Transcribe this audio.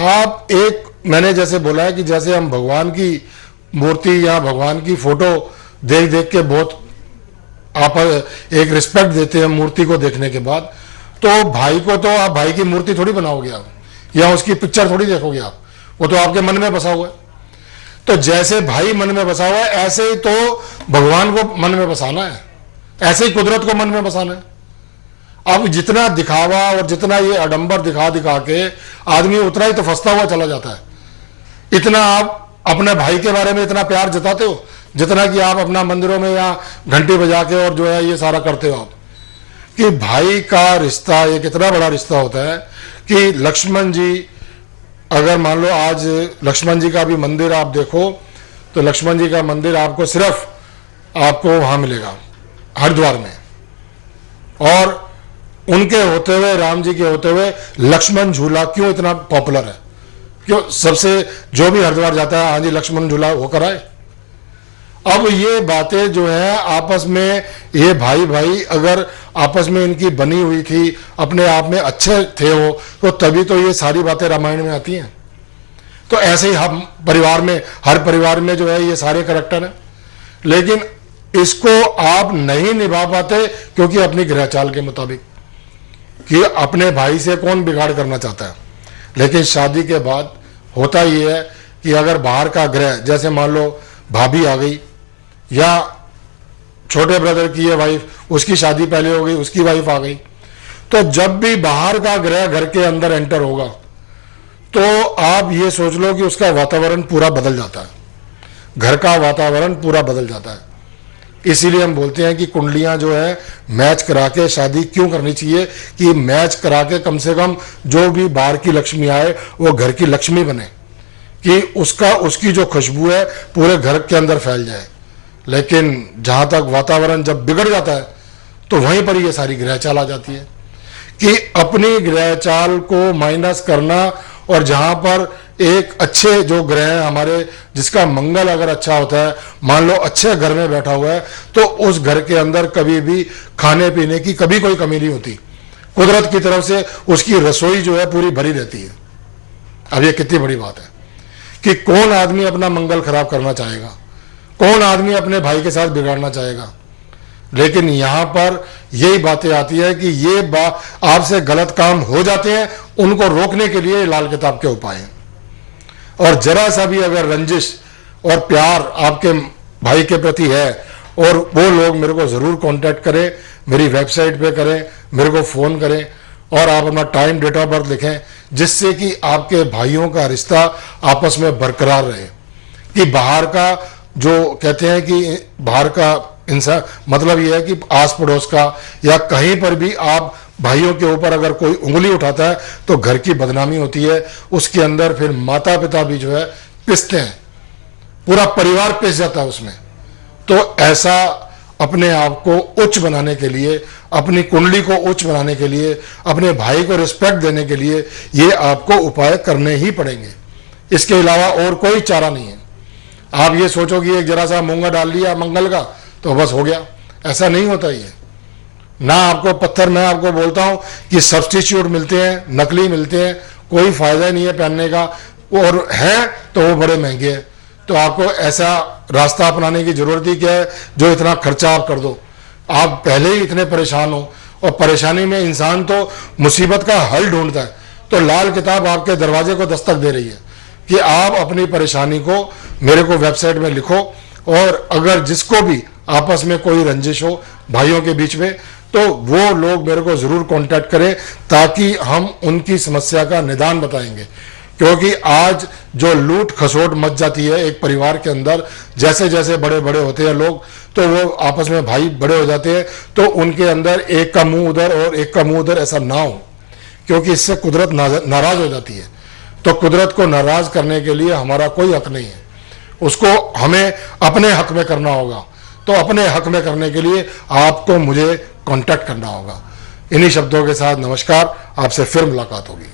आप एक, मैंने जैसे बोला है कि जैसे हम भगवान की मूर्ति या भगवान की फोटो देख देख के बहुत आप एक रिस्पेक्ट देते हैं मूर्ति को देखने के बाद, तो भाई को तो आप भाई की मूर्ति थोड़ी बनाओगे आप, या उसकी पिक्चर थोड़ी देखोगे आप, वो तो आपके मन में बसा हुआ है। तो जैसे भाई मन में बसा हुआ है, ऐसे ही तो भगवान को मन में बसाना है, ऐसे ही कुदरत को मन में बसाना है। अब जितना दिखावा और जितना ये आडंबर दिखा दिखा के आदमी उतना ही तो फंसता हुआ चला जाता है। इतना आप अपने भाई के बारे में इतना प्यार जताते हो जितना कि आप अपना मंदिरों में या घंटी बजा के और जो है ये सारा करते हो आप, कि भाई का रिश्ता एक इतना बड़ा रिश्ता होता है कि लक्ष्मण जी, अगर मान लो आज लक्ष्मण जी का भी मंदिर आप देखो तो लक्ष्मण जी का मंदिर आपको सिर्फ आपको वहां मिलेगा हरिद्वार में, और उनके होते हुए, राम जी के होते हुए लक्ष्मण झूला क्यों इतना पॉपुलर है? क्यों सबसे जो भी हरिद्वार जाता है, हाँ जी लक्ष्मण झूला होकर आए। अब ये बातें जो है आपस में, ये भाई भाई अगर आपस में इनकी बनी हुई थी, अपने आप में अच्छे थे वो, तो तभी तो ये सारी बातें रामायण में आती हैं। तो ऐसे ही हम परिवार में, हर परिवार में जो है ये सारे करैक्टर हैं, लेकिन इसको आप नहीं निभा पाते क्योंकि अपनी ग्रहचाल के मुताबिक, कि अपने भाई से कौन बिगाड़ करना चाहता है। लेकिन शादी के बाद होता ये है कि अगर बाहर का ग्रह, जैसे मान लो भाभी आ गई या छोटे ब्रदर की है वाइफ, उसकी शादी पहले हो गई, उसकी वाइफ आ गई, तो जब भी बाहर का ग्रह घर के अंदर एंटर होगा तो आप ये सोच लो कि उसका वातावरण पूरा बदल जाता है, घर का वातावरण पूरा बदल जाता है। इसीलिए हम बोलते हैं कि कुंडलियां जो है मैच करा के शादी क्यों करनी चाहिए, कि मैच करा के कम से कम जो भी बाहर की लक्ष्मी आए वो घर की लक्ष्मी बने, कि उसकी जो खुशबू है पूरे घर के अंदर फैल जाए। लेकिन जहां तक वातावरण जब बिगड़ जाता है तो वहीं पर ये सारी ग्रह चाल आ जाती है, कि अपनी ग्रह चाल को माइनस करना, और जहां पर एक अच्छे जो ग्रह हैं हमारे, जिसका मंगल अगर अच्छा होता है, मान लो अच्छे घर में बैठा हुआ है, तो उस घर के अंदर कभी भी खाने पीने की कभी कोई कमी नहीं होती। कुदरत की तरफ से उसकी रसोई जो है पूरी भरी रहती है। अब ये कितनी बड़ी बात है कि कौन आदमी अपना मंगल खराब करना चाहेगा, कौन आदमी अपने भाई के साथ बिगाड़ना चाहेगा। लेकिन यहां पर यही बातें आती है कि ये आपसे गलत काम हो जाते हैं, उनको रोकने के लिए लाल किताब के उपाय हैं। और जरा सा भी अगर रंजिश और प्यार आपके भाई के प्रति है, और वो लोग मेरे को जरूर कांटेक्ट करें, मेरी वेबसाइट पे करें, मेरे को फोन करें, और आप अपना टाइम, डेट ऑफ बर्थ लिखें, जिससे कि आपके भाइयों का रिश्ता आपस में बरकरार रहे। कि बाहर का जो कहते हैं कि बाहर का इंसान, मतलब यह है कि आस पड़ोस का या कहीं पर भी आप भाइयों के ऊपर अगर कोई उंगली उठाता है तो घर की बदनामी होती है। उसके अंदर फिर माता पिता भी जो है पिसते हैं, पूरा परिवार पिस जाता है उसमें। तो ऐसा अपने आप को उच्च बनाने के लिए, अपनी कुंडली को उच्च बनाने के लिए, अपने भाई को रिस्पेक्ट देने के लिए ये आपको उपाय करने ही पड़ेंगे। इसके अलावा और कोई चारा नहीं है। आप ये सोचो कि एक जरा सा मूंगा डाल लिया मंगल का तो बस हो गया, ऐसा नहीं होता ये। ना आपको पत्थर, मैं आपको बोलता हूं कि सब्स्टिट्यूट मिलते हैं, नकली मिलते हैं, कोई फायदा नहीं है पहनने का, और है तो वो बड़े महंगे हैं। तो आपको ऐसा रास्ता अपनाने की जरूरत ही क्या है जो इतना खर्चा आप कर दो। आप पहले ही इतने परेशान हो, और परेशानी में इंसान तो मुसीबत का हल ढूंढता है। तो लाल किताब आपके दरवाजे को दस्तक दे रही है कि आप अपनी परेशानी को मेरे को वेबसाइट में लिखो, और अगर जिसको भी आपस में कोई रंजिश हो भाइयों के बीच में, तो वो लोग मेरे को जरूर कांटेक्ट करें, ताकि हम उनकी समस्या का निदान बताएंगे। क्योंकि आज जो लूट खसोट मच जाती है एक परिवार के अंदर, जैसे जैसे बड़े बड़े होते हैं लोग, तो वो आपस में भाई बड़े हो जाते हैं, तो उनके अंदर एक का मुंह उधर और एक का मुंह उधर ऐसा ना हो, क्योंकि इससे कुदरत नाराज हो जाती है। तो कुदरत को नाराज करने के लिए हमारा कोई हक नहीं है, उसको हमें अपने हक में करना होगा। तो अपने हक में करने के लिए आपको मुझे कांटेक्ट करना होगा। इन्हीं शब्दों के साथ नमस्कार, आपसे फिर मुलाकात होगी।